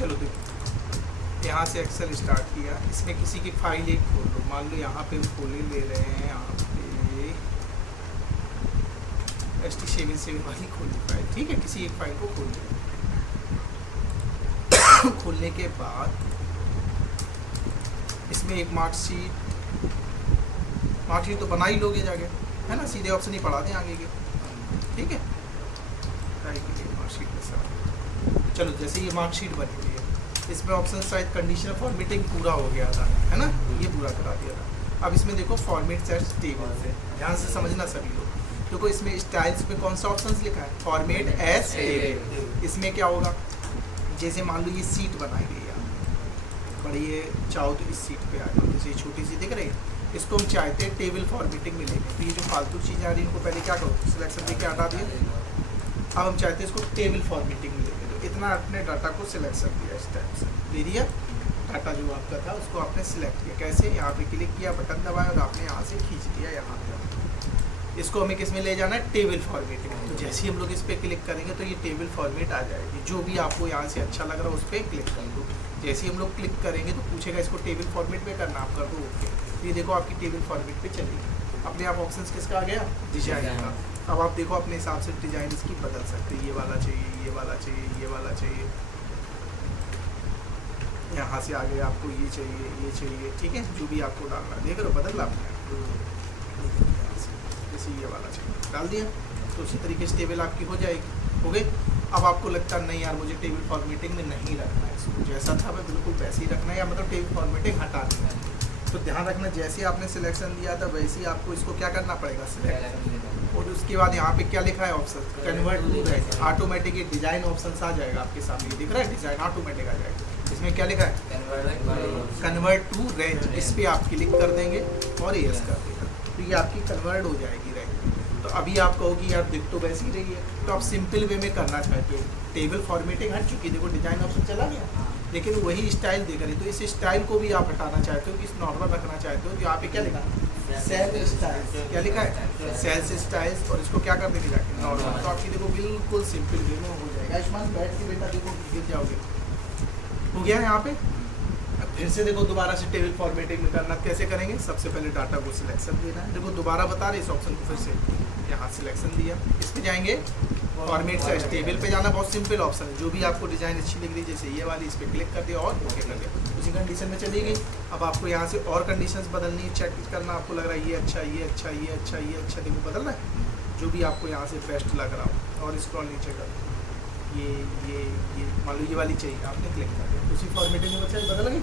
चलो देखो, यहाँ से एक्सेल स्टार्ट किया, इसमें किसी की फाइल एक खोल लो, मान लो यहाँ पे हम खोले ले रहे हैं, यहाँ पे ST77 वाली खोली फाइल, ठीक है, किसी एक फाइल को खोल लो। खोलने के बाद इसमें एक मार्कशीट तो बना ही लोगे जाके, है ना, सीधे ऑप्शन ही पढ़ा दें आगे के, ठीक है, मार्कशीट के साथ। चलो जैसे ये मार्कशीट बनी हुई है, इसमें ऑप्शन शायद कंडीशनल फॉर्मेटिंग पूरा हो गया था, है ना, ये पूरा करा दिया था। अब इसमें देखो फॉर्मेट सेट्स टेबल से, ध्यान से समझना सभी लोग। देखो इसमें स्टाइल्स पे कौन सा ऑप्शन लिखा है, फॉर्मेट एज टेबल। इसमें क्या होगा, जैसे मान लो ये सीट बनाई गई है, बड़ी ये चाहो तो इस सीट पे आ जाओ, जैसे छोटी सी दिख रही है, इसको हम चाहते हैं टेबल फॉर्मेटिंग में लेंगे, तो ये जो फालतू चीज़ आ रही है इनको पहले क्या करो, सिलेक्शन देके हटा दिए। अब हम चाहते हैं इसको टेबल फॉर्मेटिंग में लेंगे, तो इतना अपने डाटा को सिलेक्शन दिया, इस टाइप से दे दिया, डाटा जो आपका था उसको आपने सिलेक्ट किया, कैसे, यहाँ पे क्लिक किया, बटन दबाया और आपने यहाँ से खींच दिया यहाँ पे। इसको हमें किस में ले जाना है, टेबल फॉर्मेटिंग में। तो जैसे ही हम लोग इस पर क्लिक करेंगे तो ये टेबल फॉर्मेट आ जाएगी, जो भी आपको यहाँ से अच्छा लग रहा है उस पर क्लिक कर दो। जैसे ही हम लोग क्लिक करेंगे तो पूछेगा इसको टेबल फॉर्मेट में करना, आप कर दो ओके, तो ये देखो आपकी टेबल फॉर्मेट पे चलेगी। अपने आप ऑप्शन किसका आ गया, डिजाइन का। अब आप देखो अपने हिसाब से डिजाइन इसकी बदल सकते हैं, ये वाला चाहिए, ये वाला चाहिए, ये वाला चाहिए, यहाँ से आगे आपको ये चाहिए, ठीक है, जो भी आपको डालना है, देख लो बदल आपने, जैसे ये वाला चाहिए डाल दिया, तो उसी तरीके से टेबल आपकी हो जाएगी, हो गई। अब आपको लगता है नहीं यार मुझे टेबल फॉर्मेटिंग में नहीं रखना है, इसको जैसा था मैं बिल्कुल वैसे ही रखना है, या मतलब टेबल फॉर्मेटिंग हटा देना है, तो ध्यान रखना जैसे आपने सिलेक्शन दिया था वैसे ही आपको इसको क्या करना पड़ेगा, सिलेक्ट। और उसके बाद यहाँ पे क्या लिखा है option, convert to range, automatic ये डिजाइन ऑप्शन आ जाएगा आपके सामने, दिख रहा है डिजाइन ऑटोमेटिक आ जाएगा। इसमें क्या लिखा है, कन्वर्ट टू रेंज, इस पर आप क्लिक कर देंगे और यस कर देगा, तो ये आपकी कन्वर्ट हो जाएगी रेंज। तो अभी आप कहोगी यार दिख तो वैसी ही रही है, तो आप सिंपल वे में करना चाहते हो, टेबल फॉर्मेटिंग हट चुकी है, देखो डिजाइन ऑप्शन चला गया, लेकिन वही स्टाइल देख रही, तो इस स्टाइल को भी आप हटाना चाहते हो कि इस नॉर्मल रखना चाहते हो, तो यहाँ पे क्या लिखा है, सेल स्टाइल्स, क्या लिखा है, सेल्स स्टाइल्स, और इसको क्या कर देंगे जाके नॉर्मल, तो आपकी देखो बिल्कुल सिंपल वे में हो जाएगा। आयुष्मान बैठ के बेटा देखो गिर जाओगे, हो गया यहाँ पे। फिर से देखो दोबारा से टेबल फॉर्मेटिंग में करना, कैसे करेंगे, सबसे पहले डाटा को सिलेक्शन देना है, देखो दोबारा बता रहे इस ऑप्शन को, फिर से यहाँ सिलेक्शन दिया, इस पे जाएंगे फॉर्मेट से टेबल पे जाना, बहुत सिंपल ऑप्शन है, जो भी आपको डिजाइन अच्छी लग रही है जैसे ये वाली, इस पर क्लिक कर दिया और ओके कर दिया, उसी कंडीशन में चली गई। अब आपको यहाँ से और कंडीशंस बदलनी है, चेक करना, आपको लग रहा है ये अच्छा, ये अच्छा, ये अच्छा, ये अच्छा, देखो बदल रहा है, जो भी आपको यहाँ से बेस्ट लग रहा हो, और स्क्रॉल नीचे कर ये मान लो ये वाली चाहिए, आपने क्लिक कर दिया, उसी फॉर्मेटिंग में बदल गई,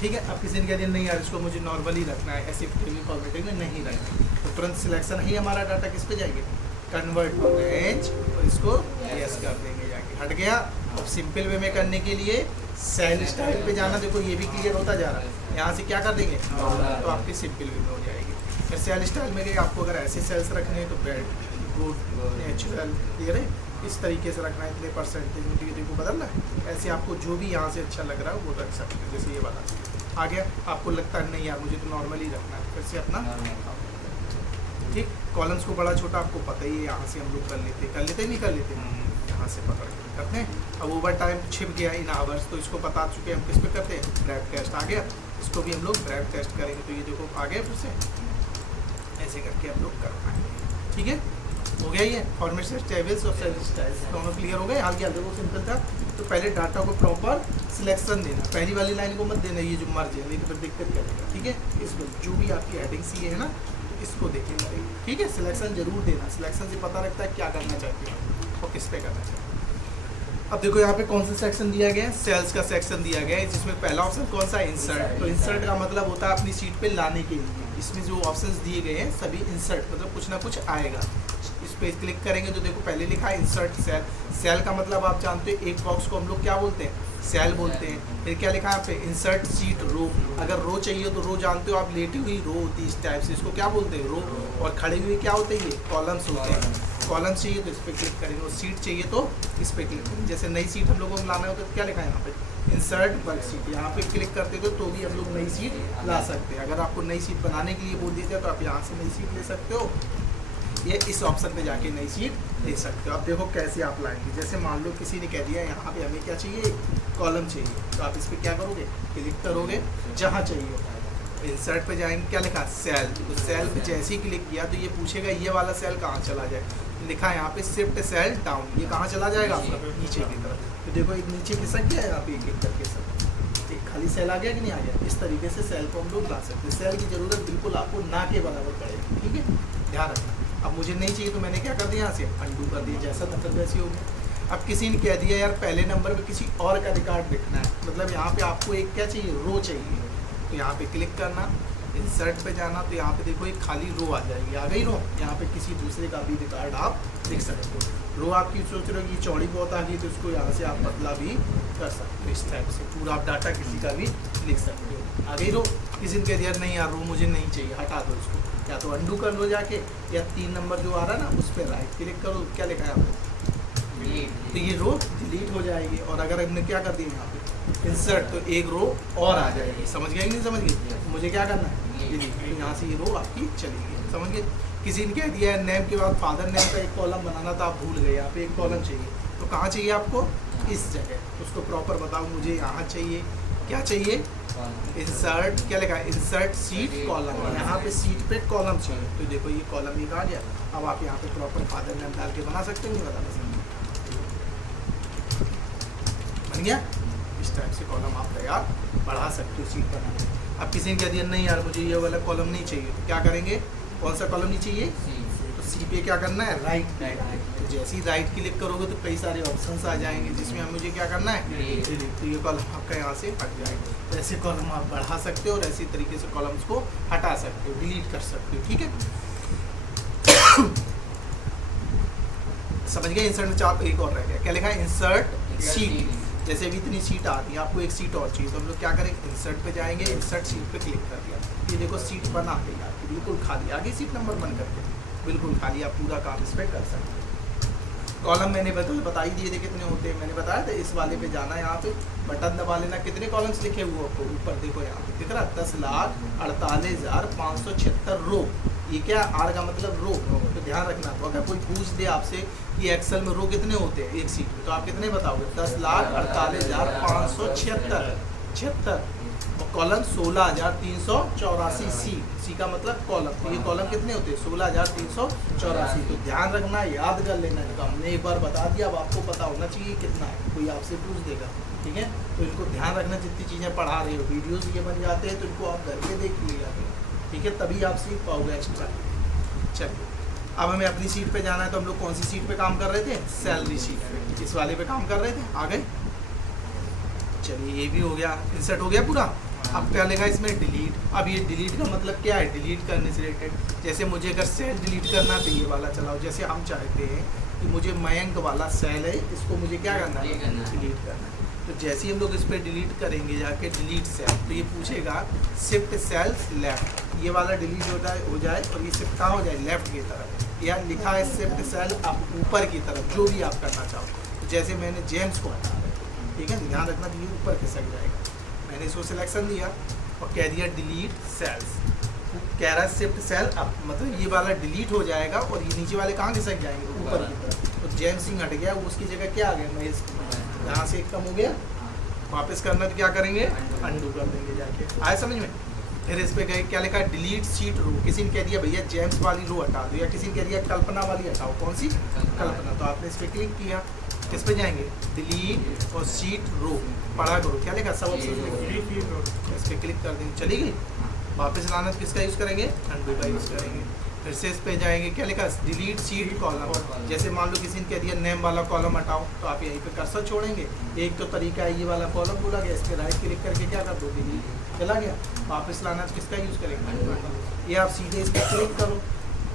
ठीक है। अब किसी ने कह दिया नहीं यार इसको मुझे नॉर्मल ही रखना है, ऐसे टेबल फॉर्मेटिंग में नहीं रखना, तो तुरंत सिलेक्शन ही हमारा डाटा किस पे जाएंगे, कन्वर्ट टू रेंज, और इसको यस कर देंगे जाके, हट गया। अब सिंपल वे में करने के लिए सेल स्टाइल पे जाना, देखो ये भी क्लियर होता जा रहा है, यहाँ से क्या कर देंगे, तो आपकी सिंपल वे में हो जाएगी। फिर सेल स्टाइल में गए, आपको अगर ऐसे सेल्स रखने हैं तो बेड, गुड, नेचुरल, ठीक है, इस तरीके से रखना है, इतने परसेंटेज में, देखो बदल रहा है, ऐसे आपको जो भी यहाँ से अच्छा लग रहा है वो रख सकते हैं, जैसे ये वाला आ गया। आपको लगता है नहीं यार मुझे तो नॉर्मल ही रखना है, फिर से अपना ठीक, कॉलम्स को बड़ा छोटा आपको पता ही है, यहाँ से हम लोग कर लेते नहीं कर लेते, यहाँ से पकड़ के करते हैं। अब ओवर टाइम छिप गया इन आवर्स, तो इसको बता चुके हम किस पे करते हैं, ब्रैप टेस्ट आ गया, इसको भी हम लोग ब्रैप टेस्ट करेंगे, तो ये देखो आ गया, फिर से ऐसे करके हम लोग कर पाएंगे, ठीक है, हो गया। ये फॉर्मेट से टेबल्स और सेल स्टाइल्स दोनों क्लियर हो गए। हाल क्या देखो सिंपल था, तो पहले डाटा को प्रॉपर सिलेक्शन देना, पहली वाली लाइन को मत देना, ये जो मर्ज है नहीं तो फिर दिक्कत करेगा, ठीक है। इसको जो भी आपकी हेडिंग सी है ना, तो इसको देखेंगे, ठीक है, सिलेक्शन जरूर देना, सिलेक्शन से पता लगता है क्या करना चाहते हो और किस पे करना चाहते हो। अब देखो यहाँ पे कौन सा सेक्शन दिया गया है, सेल्स का सेक्शन दिया गया है, जिसमें पहला ऑप्शन कौन सा, इंसर्ट। तो इंसर्ट का मतलब होता है अपनी सीट पे लाने के लिए, इसमें जो ऑप्शंस दिए गए हैं सभी इंसर्ट, मतलब कुछ ना कुछ आएगा। इस पे क्लिक करेंगे तो देखो पहले लिखा है इंसर्ट सेल, सेल का मतलब आप जानते हो एक बॉक्स को हम लोग क्या बोलते हैं, सेल बोलते हैं। फिर क्या लिखा है यहाँ पे, इंसर्ट सीट रो, अगर रो चाहिए तो रो जानते हो आप, लेटी हुई रो होती है इस टाइप से, इसको क्या बोलते हैं, रो, और खड़े हुए क्या होते हैं, ये कॉलम्स होते हैं। कॉलम चाहिए तो इस पर क्लिक करेंगे, और सीट चाहिए तो इस पर क्लिक करेंगे। जैसे नई सीट हम लोगों को लाना होता है तो क्या लिखा है यहाँ पे, इंसर्ट वर्क सीट, यहाँ पे क्लिक करते तो भी हम लोग नई सीट ला सकते हैं। अगर आपको नई सीट बनाने के लिए बोल दिया जाए तो आप यहाँ से नई सीट ले सकते हो, ये इस ऑप्शन पे जाके नई सीट दे सकते हो। अब देखो कैसे आप लाएंगे, जैसे मान लो किसी ने कह दिया यहाँ पे हमें क्या चाहिए, कॉलम चाहिए, तो आप इस पर क्या करोगे, क्लिक करोगे, जहाँ चाहिए इंसर्ट पे जाएंगे, क्या लिखा सेल, तो सेल पे जैसे ही क्लिक किया तो ये पूछेगा ये वाला सेल कहाँ चला जाए, लिखा है यहाँ पे शिफ्ट सेल डाउन, ये कहाँ चला जाएगा आपका, नीचे की तरफ। तो देखो एक नीचे खिसक गया है यहाँ पे, एक करके सब एक खाली सेल आ गया कि नहीं आ गया। इस तरीके से सेल को हम लोग ला सकते हैं। सेल की ज़रूरत बिल्कुल आपको ना के बराबर पड़ेगी, ठीक है, ध्यान रखना। अब मुझे नहीं चाहिए तो मैंने क्या कर दिया, यहाँ से अंडू कर दिया, जैसा मतलब वैसे हो गया। अब किसी ने कह दिया यार पहले नंबर पे किसी और का रिकॉर्ड लिखना है, मतलब यहाँ पे आपको एक क्या चाहिए, रो चाहिए, तो यहाँ पे क्लिक करना, इंसर्ट पे जाना, तो यहाँ पे देखो एक खाली रो आ जाएगी, आ गई रो। यहाँ पे किसी दूसरे का भी रिकॉर्ड आप लिख सकते हो। रो आपकी सोच रहे हो कि चौड़ी बहुत आ गई, तो इसको यहाँ से आप पतला भी कर सकते हो, इस टाइप से पूरा आप डाटा किसी का भी लिख सकते हो। आ गई रो। किसी ने कह दिया नहीं यार रो मुझे नहीं चाहिए, हटा दो इसको, या तो अंडू कर लो जाके, या 3 नंबर जो आ रहा है ना उस पर राइट क्लिक करो, क्या लिखा है आपको, तो ये रो डिलीट हो जाएगी। और अगर हमने क्या कर दिया यहाँ पे इंसर्ट, तो एक रो और आ जाएगी, समझ गए कि नहीं समझ गए। मुझे क्या करना है, डिलीट, तो यहाँ से ये रो आपकी चली गई, समझ गए। किसी ने कह दिया है नेम के बाद फादर नेम का एक कॉलम बनाना था, आप भूल गए, यहाँ पे एक कॉलम चाहिए, तो कहाँ चाहिए आपको, इस जगह, उसको प्रॉपर बताओ, मुझे यहाँ चाहिए, क्या चाहिए, इंसर्ट, क्या लिखा है, इंसर्ट सीट कॉलम, यहाँ पे सीट पे कॉलम चाहिए, तो देखो ये कॉलम ही आ गया। अब आप यहाँ पे प्रॉपर फादर नेम डाल के बना सकते हो, नहीं बताना सकते, बन गया। इस टाइप से कॉलम आप तैयार बढ़ा सकते हो सीट बनाने। अब किसी ने कह दिया नहीं यार मुझे ये वाला कॉलम नहीं चाहिए, तो क्या करेंगे, कौन सा कॉलम नहीं चाहिए, तो सी पे क्या करना है, राइट, तो जैसे ही राइट क्लिक करोगे तो कई सारे ऑप्शंस आ जाएंगे, जिसमें मुझे क्या करना है, डिलीट, तो ये कॉलम आपका यहाँ से हट जाएगा। तो ऐसे कॉलम आप बढ़ा सकते हो और ऐसी तरीके से कॉलम्स को हटा सकते हो, डिलीट कर सकते हो, ठीक है। समझ गए। इंसर्ट में चार एक और रह गया, क्या लिखा है, इंसर्ट सीट, जैसे भी इतनी सीट आती है आपको एक सीट और चाहिए, तो हम लोग क्या करेंगे, इंसर्ट पे जाएंगे, इंसर्ट सीट पे क्लिक कर दिया, ये देखो सीट बना गई आपकी, बिल्कुल खाली, आगे सीट नंबर बन करके बिल्कुल खाली, आप पूरा काम इस पर कर सकते हैं। कॉलम मैंने बता ही दिए थे कितने होते हैं, मैंने बताया था। इस वाले पे जाना है, यहाँ पे बटन दबा लेना, कितने कॉलम्स लिखे हुए आपको ऊपर देखो, यहाँ पे दिख रहा 10,48,576 रो, ये क्या आर का मतलब रो, तो ध्यान रखना। तो अगर कोई पूछ दे आपसे कि एक्सेल में रो कितने होते हैं एक सीट में, तो आप कितने बताओगे, 10,48,576 और कॉलम 16,384, सी का मतलब कॉलम, तो ये कॉलम कितने होते हैं, 16,384। तो ध्यान रखना, याद कर लेना, तो हमने एक बार बता दिया, अब आपको पता होना चाहिए कितना है, कोई आपसे पूछ देगा, ठीक है। तो इनको ध्यान रखना, जितनी चीज़ें पढ़ा रहे हो, वीडियोज़ ये बन जाते हैं, तो इनको आप घर पे देख लिया, ठीक है, तभी आप सीख पाओगे एक्स्ट्रा। चलिए अब हमें अपनी सीट पे जाना है, तो हम लोग कौन सी सीट पे काम कर रहे थे, सैलरी सीट पे, इस वाले पे काम कर रहे थे, आ गए। चलिए ये भी हो गया, इंसर्ट हो गया पूरा। अब क्या लेगा इसमें, डिलीट। अब ये डिलीट का मतलब क्या है, डिलीट करने से रिलेटेड, जैसे मुझे अगर सेल डिलीट करना है तो ये वाला चलाओ, जैसे हम चाहते हैं कि मुझे मयंक वाला सेल है, इसको मुझे क्या करना है, डिलीट करना है। तो जैसे ही हम लोग इस पर डिलीट करेंगे जाके डिलीट सेल, तो ये पूछेगा शिफ्ट सेल्स लेफ्ट, ये वाला डिलीट हो जाए और ये शिफ्ट कहाँ हो जाए, लेफ्ट की तरफ, या लिखा है शिफ्ट सेल आप ऊपर की तरफ, जो भी आप करना चाहो। तो जैसे मैंने जेम्स को हटा रहा है, ठीक है, ध्यान रखना कि ये ऊपर खिसक जाएगा। मैंने इसको सिलेक्शन दिया और कह दिया डिलीट सेल्स, कह रहा है शिफ्ट सेल अप, मतलब ये वाला डिलीट हो जाएगा और ये नीचे वाले कहाँ खिसक जाएंगे, ऊपर की तरफ। तो जेम्स सिंह हट गया, वो उसकी जगह क्या आ गया, महेश कुमार, यहाँ से एक कम हो गया। वापस करना तो क्या करेंगे, अंडू कर देंगे जाके, आए समझ में। फिर इस पे गए, क्या लिखा है, डिलीट सीट रो, किसी ने कह दिया भैया जेम्स वाली रो हटा दो, या किसी ने कह दिया कल्पना वाली हटाओ, कौन सी, कल्पना, तो आपने इस पर क्लिक किया, किस पे जाएंगे, डिलीट और सीट रो, पढ़ा करो, क्या लिखा, सब इस पर क्लिक कर देंगे, चली गई। वापस लाना तो किसका यूज़ करेंगे, अंडू का यूज़ करेंगे। फिर से इस पे जाएंगे, क्या लिखा, डिलीट सीट कॉलम, जैसे मान लो किसी ने कह दिया नेम वाला कॉलम हटाओ, तो आप यहीं पे कर्सर छोड़ेंगे। एक तो तरीका है, ये वाला कॉलम बोला गया, इस पर राइट क्लिक करके क्या कर दो, डिलीट, चला गया। वापस लाना तो किसका यूज़ करेंगे, ये आप सीधे इस पर क्लिक करो,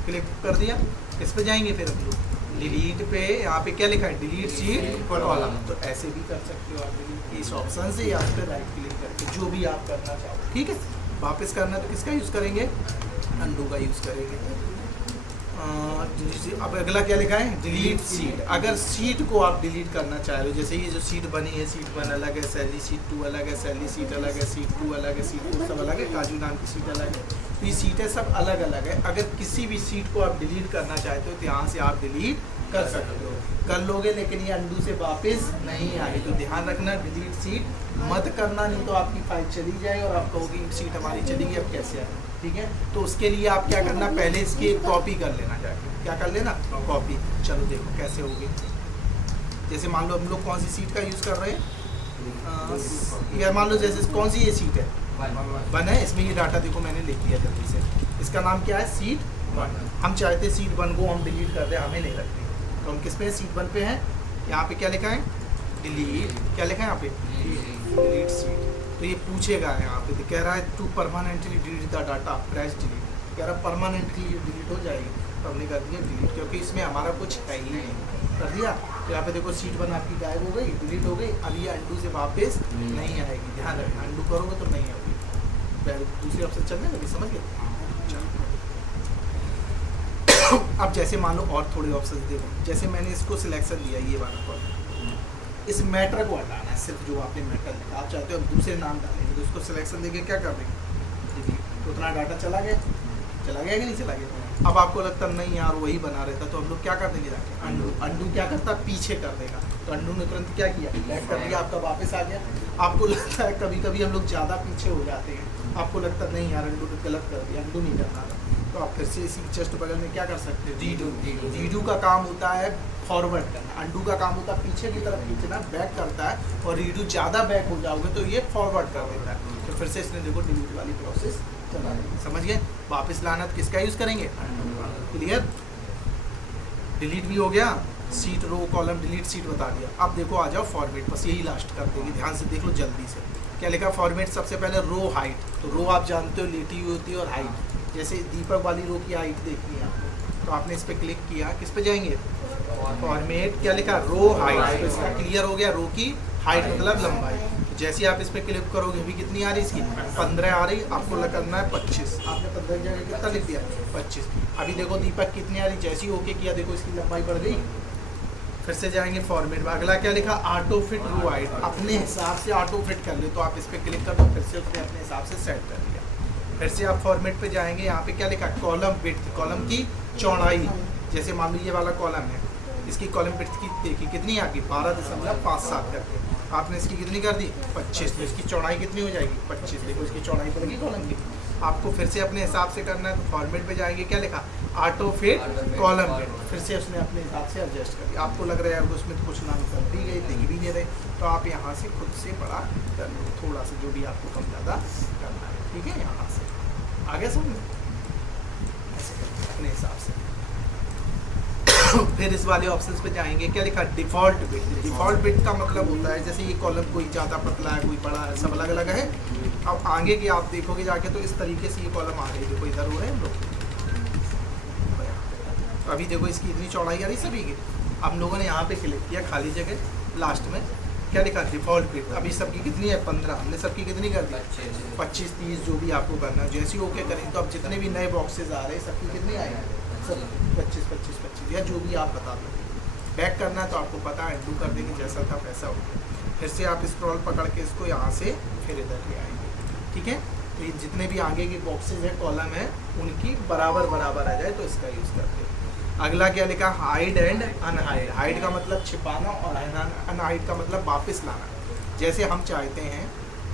क्लिक कर दिया, इस पर जाएंगे फिर हम लोग डिलीट पे, यहाँ पे क्या लिखा है, डिलीट सीट कॉलम, तो ऐसे भी कर सकते हो आप डिलीट इस ऑप्शन से, या फिर राइट क्लिक करके, जो भी आप करना चाहो, ठीक है। वापस करना तो किसका यूज़ करेंगे, अंडू का यूज़ करेंगे। अब अगला क्या लिखा है, डिलीट सीट। अगर सीट को आप डिलीट करना चाह रहे हो, जैसे ये जो सीट बनी है, सीट 1 अलग है, सैलरी सीट 2 अलग है, सैलरी सीट अलग है, सीट 2 अलग है, सीट 2 सब अलग है, काजू नाम की सीट अलग है, तो ये सीटें सब अलग अलग है। अगर किसी भी सीट को आप डिलीट करना चाहते हो तो यहाँ से आप डिलीट कर सकते हो, कर लोगे, लेकिन ये अंडू से वापस नहीं आएगी। तो ध्यान रखना, डिलीट सीट मत करना, नहीं तो आपकी फाइल चली जाए और आप कहोगे सीट हमारी चली गई, अब कैसे आए। ठीक है, तो उसके लिए आप क्या करना, पहले इसकी कॉपी कर लेना जाके। क्या कर लेना, कॉपी। चलो देखो कैसे होगी। जैसे मान लो हम लोग कौन सी सीट का यूज़ कर रहे हैं, या मान लो जैसे कौन सी ये सीट है, 1 है, इसमें ये डाटा देखो मैंने लिख दिया जल्दी से। इसका नाम क्या है, सीट 1। हम चाहते सीट 1 को हम डिलीट कर दें, हमें नहीं रखनी, तो हम किस पे, सीट 1 पे हैं। यहाँ पे क्या लिखा है, डिलीट। क्या लिखा है यहाँ पे, डिलीट सीट। तो ये पूछेगा यहाँ पे, तो कह रहा है to permanently delete the data, press delete. कह रहा है परमानेंटली डिलीट हो जाएगी, तो हमने कर दिया डिलीट, क्योंकि इसमें हमारा कुछ है ही नहीं, कर दिया। तो यहाँ पे देखो सीट 1 आपकी गायब हो गई, डिलीट हो गई। अब ये अंडू से वापस नहीं आएगी, ध्यान रखना, अंडू करोगे तो नहीं आएगी। पहले दूसरे ऑप्शन चलने लगे, समझ गए। अब जैसे मान लो और थोड़े ऑप्शन देखो, जैसे मैंने इसको सिलेक्शन दिया, ये वाला कॉलम, इस मैटर को हटाना है, सिर्फ जो आपने मैटर लिखा, आप चाहते हो दूसरे नाम डालेंगे, तो उसको सिलेक्शन देके क्या कर देंगे, तो उतना डाटा चला गया कि नहीं चला गया। अब आपको लगता नहीं यार वही बना रहता, तो हम लोग क्या कर देंगे जाके, अंडू। अंडू क्या करता, पीछे कर देगा, तो अंडू ने तुरंत क्या किया, बैक कर दिया, आपका वापस आ गया। आपको लगता है कभी कभी हम लोग ज़्यादा पीछे हो जाते हैं, आपको लगता नहीं यार अंडू ने गलत कर दिया, अंडू नहीं करना था, तो आप फिर से इसी जस्ट बगल में क्या कर सकते हो, रीडू। रीडू का काम होता है फॉरवर्ड करना, अंडू का काम होता है पीछे की तरफ खींचना, बैक करता है, और रीडू ज़्यादा बैक हो जाओगे तो ये फॉरवर्ड कर देता है। तो फिर से इसने देखो डिलीट वाली प्रोसेस चला दी, समझ गए। वापस लाना तो किसका यूज़ करेंगे, क्लियर। डिलीट भी हो गया, sheet row column delete sheet बता दिया। अब देखो आ जाओ फॉर्मेट, बस यही लास्ट कर देंगे, ध्यान से देख लो जल्दी से। क्या लिखा फॉर्मेट, सबसे पहले रो हाइट। तो रो आप जानते हो लेटी हुई होती है, और हाइट, जैसे दीपक वाली रो की हाइट देखनी है आपको, तो आपने इस पर क्लिक किया, किस पे जाएंगे, फॉर्मेट। क्या लिखा, रो हाइट। तो इसका क्लियर हो गया, रो की हाइट मतलब लंबाई। जैसे आप इस पर क्लिक करोगे, अभी कितनी आ रही इसकी, 15 आ रही, आपको करना है 25। आपने 15 की जगह कितना लिख दिया, 25। अभी देखो दीपक कितनी आ रही, जैसे ही ओके किया देखो इसकी लंबाई बढ़ गई। फिर से जाएंगे फॉर्मेट में, अगला क्या लिखा, ऑटो फिट रो हाइट। अपने हिसाब से ऑटो फिट कर ले, तो आप इस पर क्लिक कर दो, फिर से उसने अपने हिसाब से सेट कर लिया। फिर से आप फॉर्मेट पे जाएंगे, यहाँ पे क्या लिखा, कॉलम विड्थ, कॉलम की चौड़ाई। जैसे मान लो ये वाला कॉलम है, इसकी कॉलम विड्थ की देखिए कितनी आ गई, 12.57 करके। आपने इसकी कितनी कर दी, 25, तो इसकी चौड़ाई कितनी हो जाएगी, 25। देखो इसकी चौड़ाई पड़ेगी कॉलम की। आपको फिर से अपने हिसाब से करना है, तो फॉर्मेट पे जाएंगे, क्या लिखा, ऑटो फिट कॉलम विड्थ। फिर से उसने अपने हिसाब से एडजस्ट कर दिया। आपको लग रहा है उसमें तो कुछ नाम कर दी गई, दिख भी नहीं रहे, तो आप यहाँ से खुद से बड़ा कर लो, थोड़ा सा जो भी आपको कम ज़्यादा करना है, ठीक है। यहाँ से आगे समझ, ऐसे करते अपने हिसाब से। फिर इस वाले ऑप्शंस पे जाएंगे, क्या लिखा, डिफ़ॉल्ट बिट। डिफ़ॉल्ट बिट का मतलब होता है, जैसे ये कॉलम कोई ज़्यादा पतला है, कोई बड़ा है, सब अलग अलग है। अब आगे के आप देखोगे जाके, तो इस तरीके से ये कॉलम आ गई, देखो इधर हो रहे हैं हम लोग। अभी देखो इसकी इतनी चौड़ाई आ रही सभी की। हम लोगों ने यहाँ पे क्लिक किया, खाली जगह लास्ट में, क्या लिखा, डिफ़ॉल्ट बिट। अभी सबकी कितनी है, 15, हमने सबकी कितनी कर दी, 25, 30, जो भी आपको करना है। जैसे ही ओके करेंगे, तो अब जितने भी नए बॉक्सेज आ रहे हैं सबकी कितनी आएगी, सब 25, 25, 25, या जो भी आप बता दो। बैक करना है तो आपको पता है, अंडू कर देंगे, जैसा था वैसा हो गया। फिर से आप स्क्रॉल पकड़ के इसको यहाँ से फिर इधर ले आएंगे, ठीक है। तो ये जितने भी आगे के बॉक्सेज हैं, कॉलम है, उनकी बराबर बराबर आ जाए, तो इसका यूज़ करते हैं। अगला क्या लिखा, हाइड एंड अनहाइड। हाइड का मतलब छिपाना, और अनहाइड का मतलब वापस लाना। जैसे हम चाहते हैं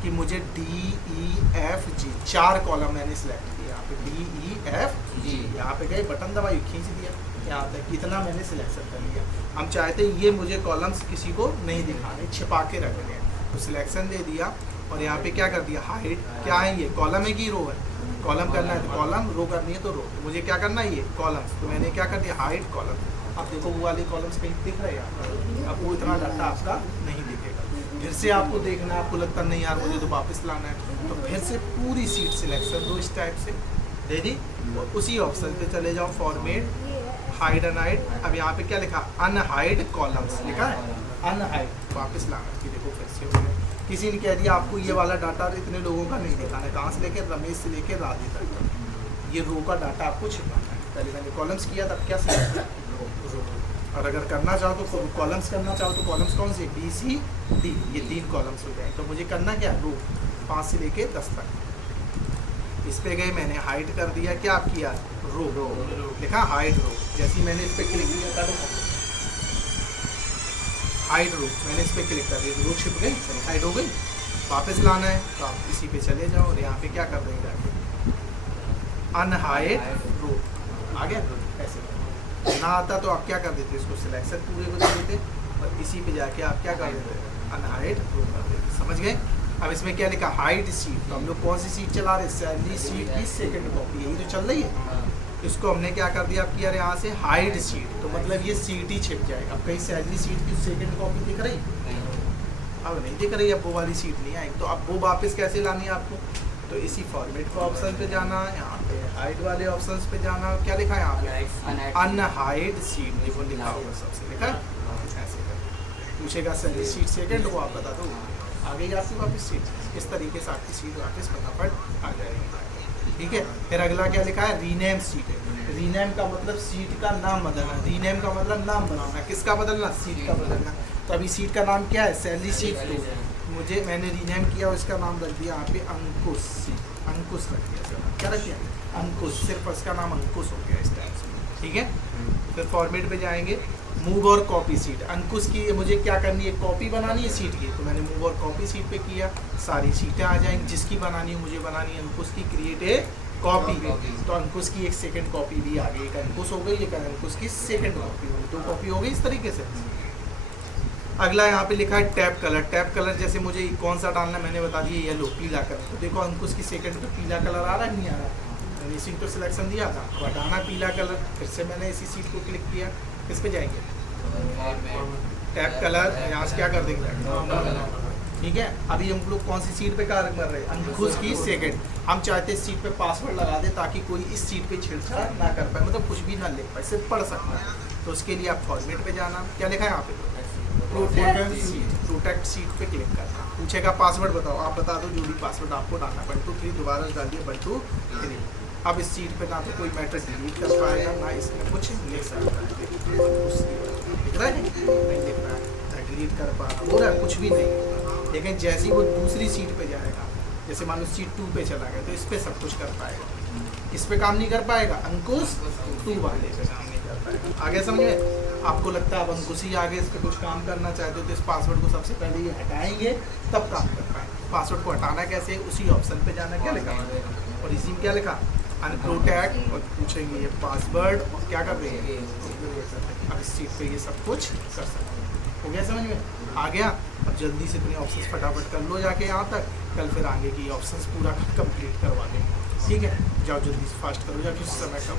कि मुझे DEFG 4 कॉलम मैंने सिलेक्ट किया, यहाँ पे DEFG, यहाँ पे गए, बटन दबाई, खींच दिया, यहाँ तक कितना मैंने सिलेक्शन कर लिया। हम चाहते हैं ये मुझे कॉलम्स किसी को नहीं दिखाने, छिपा के रखने हैं, तो सिलेक्शन दे दिया, और यहाँ पे क्या कर दिया, हाइड। क्या है ये, कॉलम है कि रो है, कॉलम करना है तो कॉलम, रो करनी है तो रो। तो मुझे क्या करना है, ये कॉलम्स, तो मैंने क्या कर दिया, हाइड कॉलम। अब देखो वो वाले कॉलम्स कहीं दिख रहे हैं, अब वो इतना डाटा आपका नहीं दिखेगा। फिर से आपको देखना है, आपको लगता नहीं यार मुझे तो वापस लाना है, तो फिर से पूरी सीट सिलेक्शन दो इस टाइप से दे दी, और उसी ऑप्शन पे चले जाओ, फॉर्मेट, हाइड अनहाइड। अब यहाँ पे क्या लिखा, अनहाइड कॉलम्स लिखा है, अनहाइड वापस लाना की। देखो फिर से उन्होंने किसी ने कह दिया आपको ये वाला डाटा इतने लोगों का नहीं दिखाना है, कहाँ से लेके, रमेश से लेके राधे तक, ये रो का डाटा आपको छिपाना है। पहले मैंने कॉलम्स किया तब क्या सिलेक्ट किया, और अगर करना चाहो तो कॉलम्स करना चाहो तो कॉलम्स कौन से, बी सी डी, ये 3 कॉलम्स हो जाए। तो मुझे करना क्या, रो 5 से लेके 10 तक। इस पे गए, मैंने हाइट कर दिया, क्या आप किया, रो लिखा हाइट रो। जैसे ही मैंने इस पर क्लिक किया था हाइट रो, मैंने इस पर क्लिक कर दिया, रो छिप गई, हाइट हो गई। वापस लाना है तो आप इसी पे चले जाओ और यहाँ पे क्या कर देंगे जाके अनहाइड रो, आ गया। ऐसे ना आता तो आप क्या कर देते, इसको सिलेक्शन पूरे को दे देते और इसी पे जाके आप क्या कर देते, अनहाइड रो कर देते। समझ गए। अब इसमें क्या लिखा, हाइड सीट। तो हम लोग कौन सी सीट चला रहे, सैलरी सीट की सेकंड कॉपी, यही तो चल रही है। इसको हमने क्या कर दिया, अब किया यहाँ से हाइड सीट, तो मतलब ये सीट ही छिप जाएगा। अब कहीं सैलरी सीट की सेकंड कॉपी दिख रही, अब नहीं दिख रही, अब वो वाली सीट नहीं आएगी। तो अब वो वापस कैसे लानी है आपको, तो इसी फॉर्मेट का ऑप्शन पे जाना, यहाँ पे हाइड वाले ऑप्शन पे जाना, क्या लिखा है यहाँ पे अनहाइड सीट, देखो लिखा होगा सबसे, लिखा ऐसे कर पूछेगा सैलरी सीट सेकंड, वो आप बता दो, आ गई आपकी वापस सीट। इस तरीके से आपकी सीट वापस फटाफट आ जाएगी। ठीक है। फिर अगला क्या लिखा है, रीनेम सीट है। रीनेम का मतलब सीट का नाम बदलना, रीनेम का मतलब नाम बनाना, किसका बदलना, सीट का बदलना। तो अभी सीट का नाम क्या है, सैलरी सीट 2, मैंने रीनेम किया और इसका नाम रख दिया यहाँ पे अंकुश, अंकुश रख दिया। क्या रख दिया, अंकुश, सिर्फ उसका नाम अंकुश हो गया इस टाइप से। ठीक है। फिर फॉर्मेट पे जाएंगे, मूव और कॉपी सीट। अंकुश की मुझे क्या करनी है, कॉपी बनानी है सीट की, तो मैंने मूव और कॉपी सीट पे किया, सारी सीटें आ जाएंगी। जिसकी बनानी है मुझे बनानी है अंकुश की, क्रिएट ए कॉपी, तो अंकुश की एक सेकंड कॉपी भी आ गई, एक अंकुश हो गई, एक अंकुश की सेकंड कॉपी हो गई, 2 कॉपी हो गई इस तरीके से। अगला यहाँ पे लिखा है टैब कलर। टैब कलर जैसे मुझे कौन सा डालना है मैंने बता दिया, येलो, पीला कलर। तो देखो अंकुश की सेकंड पे पीला कलर आ रहा है, नहीं आ रहा, मैंने इसी तो सिलेक्शन दिया था, हटाना पीला कलर। फिर से मैंने इसी सीट को क्लिक किया, किस पे जाएंगे, टैब कलर, यहाँ से क्या कर देंगे, ठीक है। अभी हम लोग कौन सी सीट पे कार्य कर रहे हैं, अंकुश की सेकंड। हम चाहते हैं इस सीट पे पासवर्ड लगा दे ताकि कोई इस सीट पे छेड़छाड़ ना कर पाए, मतलब कुछ भी ना लिख पाए, सिर्फ पढ़ सकता है। तो उसके लिए आप फॉर्मेट पे जाना, क्या लिखा है यहाँ पे, प्रोटेक्ट सीट, प्रोटेक्ट सीट पे क्लिक करना। पूछेगा पासवर्ड बताओ, आप बता दो जो भी पासवर्ड आपको डालना, 1 2 3, दोबारा डाल दिया 1 2 3। अब इस सीट पे ना तो कोई मैटर डिलीट कर पाएगा, ना इसमें कुछ लिख सकता है, लिख रहा है नहीं लिख रहा है, डिलीट कर पा रहा है, कुछ भी नहीं। लेकिन जैसे ही वो दूसरी सीट पे जाएगा, जैसे मान लो सीट 2 पे चला गया, तो इस पे सब कुछ कर पाएगा, इस पे काम नहीं कर पाएगा, अंकुश 2 वाले पे काम नहीं कर पाएगा। आगे समझ में, आपको लगता है अब अंकुश ही आगे इस पे कुछ काम करना चाहते हो तो इस पासवर्ड को सबसे पहले ये हटाएंगे तब काम कर पाएंगे। पासवर्ड को हटाना कैसे, उसी ऑप्शन पे जाना, क्या लिखा और इसी में क्या लिखा अनप्रोटेक्ट, और पूछेंगे ये पासवर्ड और क्या कर देंगे, अब इस सीट पे ये सब कुछ कर सकते हैं। हो गया समझ में, आ गया। अब जल्दी से अपने ऑप्शंस फटाफट कर लो जाके यहाँ तक, कल फिर आगे की ऑप्शंस पूरा कंप्लीट करवा देंगे। ठीक है, जाओ जल्दी से फास्ट करो जाके, उस समय का